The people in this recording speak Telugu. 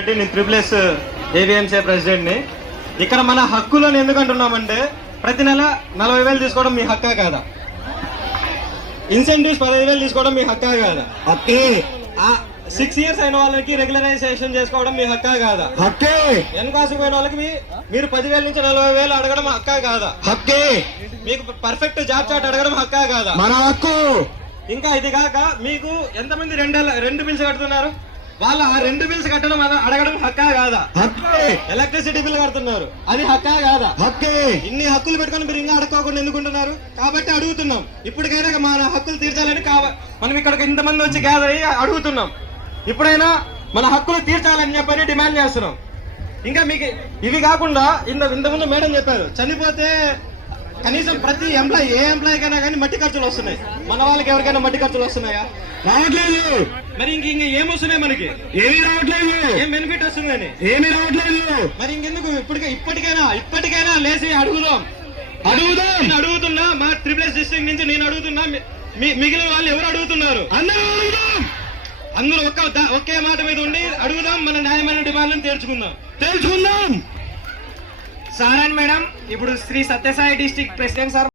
నేను ట్రిపుల్ఎస్ ఏవిఎంసీ ప్రెసిడెంట్ ని. ఇక్కడ మన హక్కులను ఎందుకు అంటున్నామంటే ప్రతి నెల 40,000 తీసుకోవడం మీ హక్కా కాదా? ఇన్సెంటివ్స్ 15,000 తీసుకోవడం మీ హక్కా కాదా? 6 years అయిన వాళ్ళకి రెగ్యులరైజేషన్ చేసుకోవడం మీ హక్కా కాదా? హక్కే. ఎన్కాసు పోయిన వాళ్ళకి మీరు 10,000 నుంచి 40,000 అడగడం హక్కా కాదా? హక్కే. మీకు పర్ఫెక్ట్ జాబ్ చాట్ అడగడం హక్కా కాదా? మన హక్కు. ఇంకా ఇది కాక మీకు ఎంతమంది రెండు బిల్స్ కడుతున్నారు? వాళ్ళ ఆ 2 బిల్స్ కట్టడం అడగడం హక్కా కాదా? హక్కే. ఎలక్ట్రిసిటీ బిల్ కడుతున్నారు, అది హక్కా కాదా? హక్కే. ఇన్ని హక్కులు పెట్టుకొని మీరు ఇంకా అడుక్కోకుండా ఎందుకుంటున్నారు? కాబట్టి అడుగుతున్నాం, ఇప్పటికైనా మన హక్కులు తీర్చాలని మనం ఇక్కడికి ఇంతమంది వచ్చి గ్యాదర్ అయ్యి అడుగుతున్నాం. ఇప్పుడైనా మన హక్కులు తీర్చాలని చెప్పని డిమాండ్ చేస్తున్నాం. ఇంకా మీకు ఇవి కాకుండా ఇంతకుముందు మేడం చెప్పారు, చనిపోతే కనీసం ప్రతి ఎంప్లాయీ ఏ ఎంప్లాయీకైనా కానీ మట్టి ఖర్చులు వస్తున్నాయి. మన వాళ్ళకి ఎవరికైనా మట్టి ఖర్చులు వస్తున్నాయా? రావట్లేదు. మరి ఇంక ఏం వస్తున్నాయి? మనకి ఏమీ రావట్లేదు. ఏం బెనిఫిట్ వస్తుందని ఏమీ రావట్లేదు. మరి ఇంకెందుకు ఇప్పటికైనా లేచి అడుగుదాం. అడుగుతున్నా మా ట్రిపుల్ఎస్ డిస్ట్రిక్ట్ నుంచి నేను అడుగుతున్నా, మిగిలిన వాళ్ళు ఎవరు అడుగుతున్నారు? అందరూ అడుగుదాం. అందరూ ఒకే మాట మీద ఉండి అడుగుదాం, మన న్యాయమైన డిమాండ్లను తెలుసుకుందాం. సార్ అండ్ మేడం, ఇప్పుడు Shri Sathya Sai district president sir